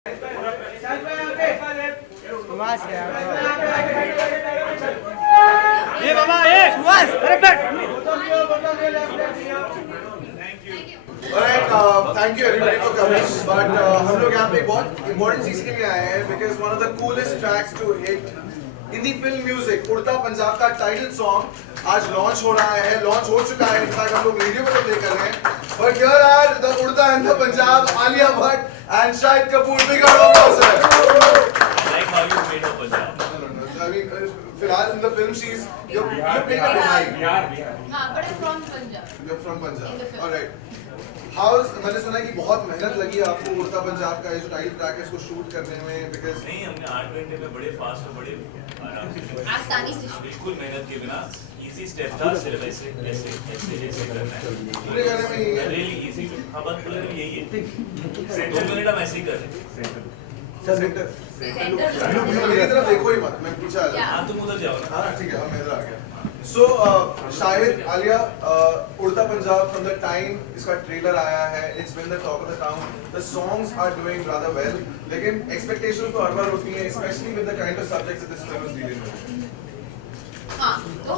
ये बाबा ये सुहास अरे बैठ Alright, thank you everybody for coming. But हम लोग यहाँ पे एक बहुत important चीज के लिए आए हैं because one of the coolest tracks to hit Hindi film music उड़ता पंजाब का टाइटल सॉन्ग आज लॉन्च हो रहा है, लॉन्च हो चुका है. इनफैक्ट हम लोग वीडियो में तो देख रहे हैं. But here are the उड़ता and the Punjab, Alia Bhatt and Shahid Kapoor. Big round of applause. Like how you made of Punjab. No. I mean, फिलहाल in the film she's you're playing a Bihar. हाँ, but I'm from Punjab. You're from Punjab. In the film. Alright. How's मैंने सुना है कि बहुत मेहनत लगी आपको उड़ता पंजाब का ये जो टाइटल ट्रैक है इसको शूट करने में because नहीं हमने 8 घंटे में बड़े फास्ट और बड़े आराम से आसानी से बिल्कुल मेहनत के बिना इजी स्टेप था सिर्फ ऐसे करना है पूरे गाने में ये रियली इजी. हाँ बस पूरे में यही है 2 मिनट हम ऐसे ही कर रहे हैं. Centre Center. मेरी तरफ देखो ही मत, मैं पीछे आ जाऊँ. हाँ तुम उधर जाओ ना. हाँ ठीक है, हम इधर आ गए. So शाहिद, आलिया, उड़ता पंजाब from the time इसका ट्रेलर आया है, it's been the talk of the town. The songs are doing rather well. लेकिन expectations तो हर बार होती हैं, especially with the kind of subjects that this film is dealing with. हाँ, तो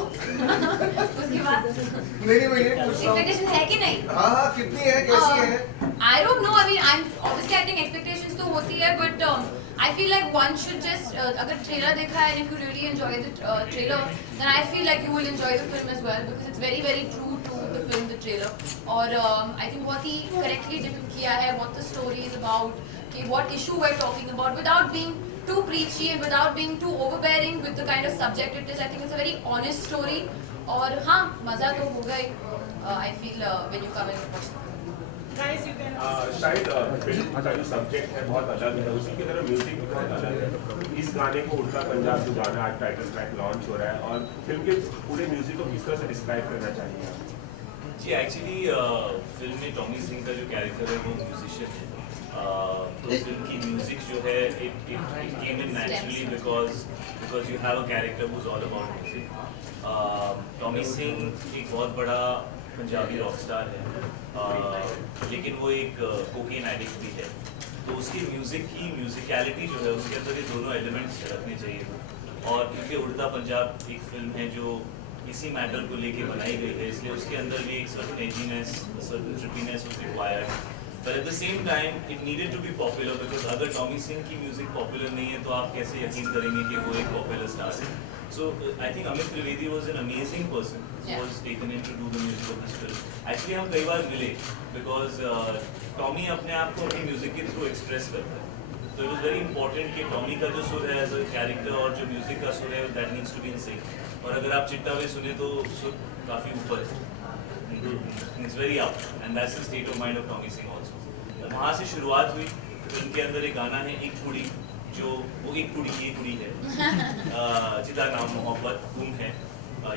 उसके बाद नहीं मैं ये पूछ रहा हूँ. expectation है कि नहीं? हाँ कितनी है, कैसी है? I don't know. I mean, I'm obviously I think expectations तो होती है, but I feel like one should just अगर trailer देखा है and if you really enjoy the trailer, then I feel like you will enjoy the film as well because it's very very true to the film, the trailer. और I think बहुत ही correctly depict किया है what the story is about, कि what issue we're talking about without being too preachy and without being too overbearing with the kind of subject it is. I think it's a very honest story. और हाँ मज़ा तो होगा ही. I feel when you come and watch the film. शायद film का जो subject है बहुत अलग है, उसी की तरह म्यूजिक भी बहुत अलग है. इस गाने को उड़ता पंजाब जो गाना आज टाइटल ट्रैक लॉन्च हो रहा है और फिल्म के पूरे म्यूजिक को किस तरह से डिस्क्राइब करना चाहिए? जी एक्चुअली फिल्म में टॉमी सिंह का जो कैरेक्टर है वो म्यूजिशियन है. तो फिल्म की म्यूजिक जो है it came in naturally because you have a character who is all about music. Tommy Singh एक बहुत बड़ा पंजाबी रॉक स्टार है, लेकिन वो एक कोकेन एडिक्ट भी है. तो उसकी म्यूजिक की म्यूजिकलिटी जो है उसके अंदर ये दोनों एलिमेंट्स रखने चाहिए. और क्योंकि उड़ता पंजाब एक फिल्म है जो इसी मैटर को लेके बनाई गई है, इसलिए उसके अंदर भी एक certain edginess, certain trippiness was required. But at the same time, it needed to be popular because अगर टॉमी सिंह की म्यूजिक पॉपुलर नहीं है तो आप कैसे यकीन करेंगे कि वो एक पॉपुलर स्टार है. So I think Amit Trivedi was an amazing person who was taken in to do the music of this film. Actually हम कई बार मिले because टॉमी अपने आप को अपनी म्यूजिक के थ्रू एक्सप्रेस करता है. So it was very important कि टॉमी का जो सुर है एज अ कैरेक्टर और जो म्यूजिक का सुर है that needs to be in sync. और अगर आप चिट्टा वे सुने तो सुर काफी ऊपर है. It's very up and that's the state of mind of Tommy Singh also. वहाँ से शुरुआत हुई. फिल्म के अंदर एक गाना है एक कुड़ी, जो वो एक कुड़ी ये कुड़ी है जिसका नाम मोहब्बत गुम है.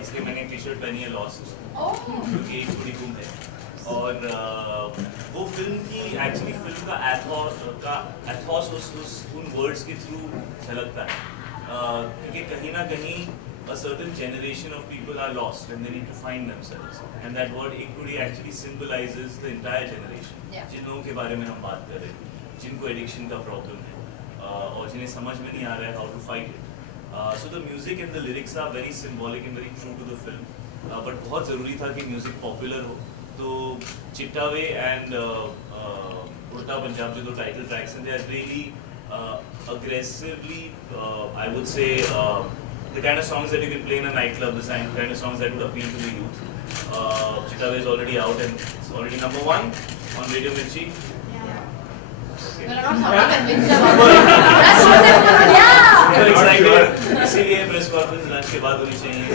इसलिए मैंने टी शर्ट पहनी है लॉस्ट, क्योंकि एक कुड़ी गुम है. और वो फिल्म की एक्चुअली फिल्म का एथॉस उन वर्ड्स के थ्रू झलकता है. क्योंकि कहीं ना कहीं a certain generation of people are lost and they need to find themselves, and that word ekudi actually symbolizes the entire generation. जिन लोगों के बारे में हम बात कर रहे हैं, जिनको एडिक्शन का प्रॉब्लम है और जिन्हें समझ में नहीं आ रहा है how to fight it. So the music and the lyrics are very symbolic and very true to the film. But बहुत ज़रूरी था कि म्यूजिक पॉपुलर हो. तो चिट्टावे एंड उड़ता पंजाब जो दो टाइटल ट्रैक्स हैं, they are really aggressively I would say the kind of songs that you can play in a nightclub, the kind of songs that would appeal to the youth. Chittaway is already out and it's already number 1 on Radio Mirchi. Well, I'm not super excited. इसीलिए press conference lunch के बाद होनी चाहिए.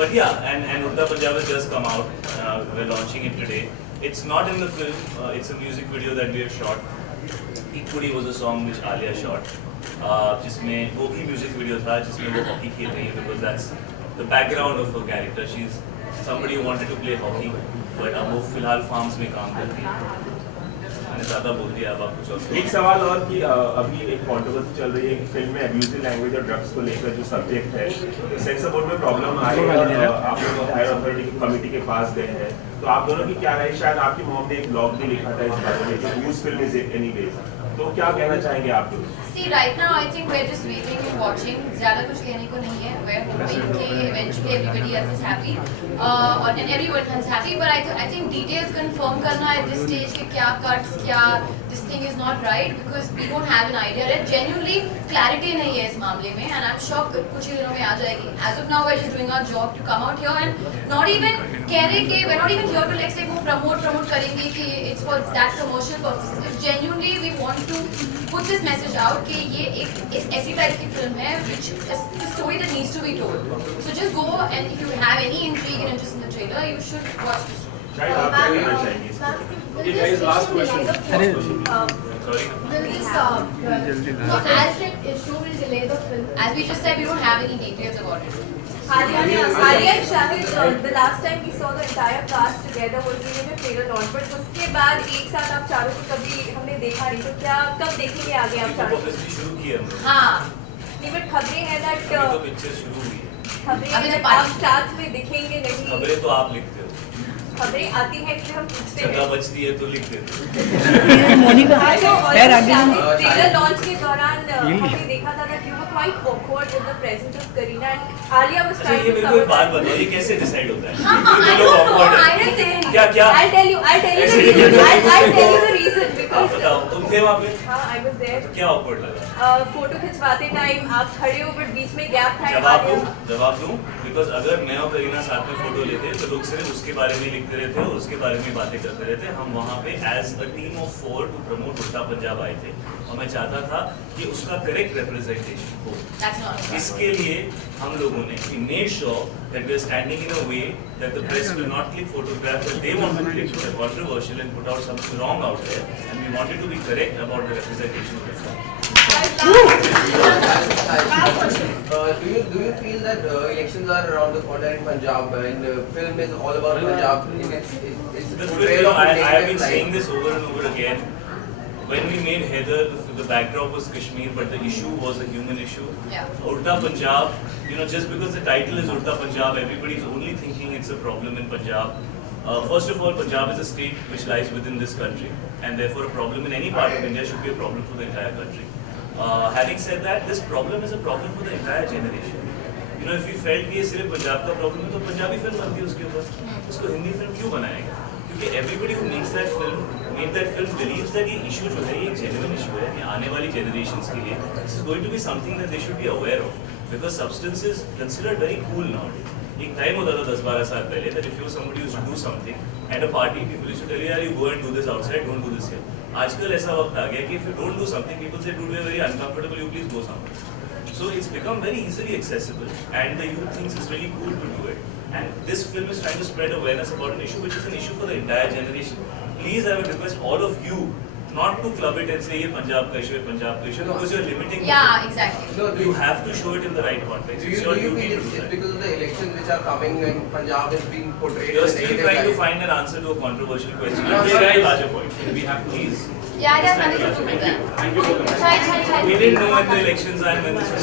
But yeah, and Urta Punjab has just come out. We're launching it today. It's not in the film. It's a music video that we have shot. Ekudi was a song which Alia shot. जिसमें वो भी music video था जिसमें वो hockey खेल रही है because that's the background of her character. She's somebody who wanted to play hockey, but अब वो फिलहाल फार्म्स में काम करती है. मैंने ज़्यादा बोल दिया, अब आप कुछ और. एक सवाल और कि अभी एक कंट्रोवर्सी चल रही है कि फिल्म में अब्यूजिव लैंग्वेज और ड्रग्स को लेकर जो सब्जेक्ट है, सेंसर बोर्ड में प्रॉब्लम आ रही है. आप लोग हायर अथॉरिटी कमेटी के पास गए हैं, तो आप दोनों की क्या राय? शायद आपकी मॉम ने एक ब्लॉग भी लिखा था इस बारे में कि न्यूज़ फिल्म इज एनीवेज. तो क्या कहना चाहेंगे आप? See, right now I think we're just waiting and watching. ज़्यादा कुछ कहने को नहीं है. We're hoping कि eventually everybody else is happy, and everyone is happy. But I think details confirm करना at this stage कि क्या cuts, क्या this thing is not right because we don't have an idea. Right? Genuinely clarity नहीं है इस मामले में, and I'm sure कुछ ही दिनों में आ जाएगी. As of now, we're just doing our job to come out here and not even कह रहे कि we're not even here to like say वो promote करेंगे कि it's for that commercial purposes. It's genuinely we want to put this message out कि ये एक ऐसी टाइप की फिल्म है which is the story that needs to be told. So just go and if you have any intrigue and interest in the trailer, you should watch this. शायद आप क्या कहना चाहेंगे? Okay, guys, last question. Sorry. So as it issue will delay the film, as we just said, we don't have any details about it. Alia and Shahid, the last time we saw the entire cast together was during the trailer launch, but उसके बाद एक साथ आप चारों को कभी हमने देखा नहीं, तो क्या कब देखेंगे आगे आप तो चारों? ऑब्वियसली शुरू की हमने। हाँ. नहीं, but खबरें हैं that अभी तो पिक्चर शुरू हुई है। खबरें अभी हैं तो that आप साथ में दिखेंगे नहीं. खबरें तो आप लिखते हो, खबरें आती हैं कि हम पूछते जगह हैं. बचती है तो लिख देते हो। मोनिका ट्रेलर लॉन्च के दौरान हमने देखा था that you were quite awkward with the presence of Kareena and Alia was अच्छा trying ये to मेरे को एक cover बात that. बताओ, ये कैसे डिसाइड होता है? हाँ, I ये लोग don't know. awkward I हैं। didn't say anything. क्या? I'll tell you the ऐसे reason. नहीं I'll tell you the reason because बताओ, तुम थे वहाँ पे? हाँ, I was there. तो क्या awkward लगा? फोटो खिंचवाते टाइम आप खड़े हो बट बीच में गैप था. जवाब दूं बिकॉज अगर मैं और करीना साथ में फोटो लेते तो लोग सिर्फ उसके बारे में लिखते रहते और उसके बारे में बातें करते रहते। हम वहाँ पे as a team of 4 to promote उल्टा पंजाब आए थे और मैं चाहता था कि उसका करेक्ट रिप्रेजेंटेशन हो। That's not okay. इसके लिए हम लोगों ने made sure that we are standing in a way that the press will not click photographs that they want to click that controversial and put out something wrong out there and we wanted to be correct about the representation of the film. Do you feel that elections are around the corner in Punjab and film is all about Punjab? It's The portrayal film, of I a have been negative saying side. this over and over again. When we made Heather, the backdrop was Kashmir, but the issue was a human issue. Yeah. Ulta Punjab, just because the title is Ulta Punjab, everybody is only thinking it's a problem in Punjab. First of all, Punjab is a state which lies within this country, and therefore a problem in any part of India should be a problem for the entire country. Having said that, this problem is a problem for the entire generation. If you felt कि ये सिर्फ पंजाब का problem है तो Punjabi film बनती है उसके ऊपर, उसको हिंदी फिल्म क्यों बनाएगा? क्योंकि everybody who makes that film, made that film believes that ये issue जो है ये एक genuine issue है, ये आने वाली generations के लिए this is going to be something that they should be aware of because substance is considered very cool nowadays. एक टाइम होता था 10-12 साल पहले that if you somebody used to do something at a party, people used to tell you यार you go and do this outside, don't do this here. आजकल ऐसा वक्त आ गया कि if you don't do something, people say dude we are very uncomfortable, you please go somewhere. So it's become very easily accessible and the youth thinks it's really cool to do it. And this film is trying to spread awareness about an issue which is an issue for the entire generation. Please, I would request all of you not to club it and say ये पंजाब का issue है, पंजाब का issue है, because you're limiting the Yeah, film. exactly. No, You have to show it in the right context. Do It's you your feel duty to it's do that. because of the elections which are coming and Punjab is being portrayed You're as a still negative trying to light? find an answer to a controversial question. No, Let's sir. get a larger point. We have to please. Yeah, it has nothing to do with that. Try. We didn't know when the elections are and when this was.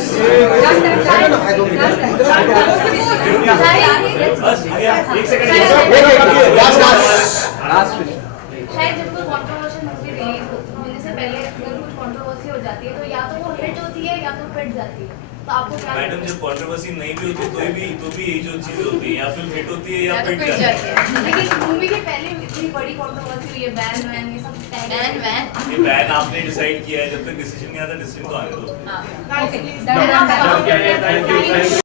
बस भैया एक second शायद जब कोई controversial movie release होने से पहले अगर कुछ कंट्रोवर्सी हो जाती है तो या तो वो हिट होती है या तो पिट जाती है, तो आपको क्या मैडम जब कंट्रोवर्सी नहीं भी होती तो भी ये जो चीज होती है या फिल्म हिट होती है या या तो पिट पिट जाती है। जाती है। लेकिन मूवी के पहले इतनी बड़ी कंट्रोवर्सी हुई है, बैन वैन ये सब Ban वैन। ये बैन आपने डिसाइड किया है, जब तक डिसीजन नहीं आता डिसीजन तो आने दो। हाँ। ओके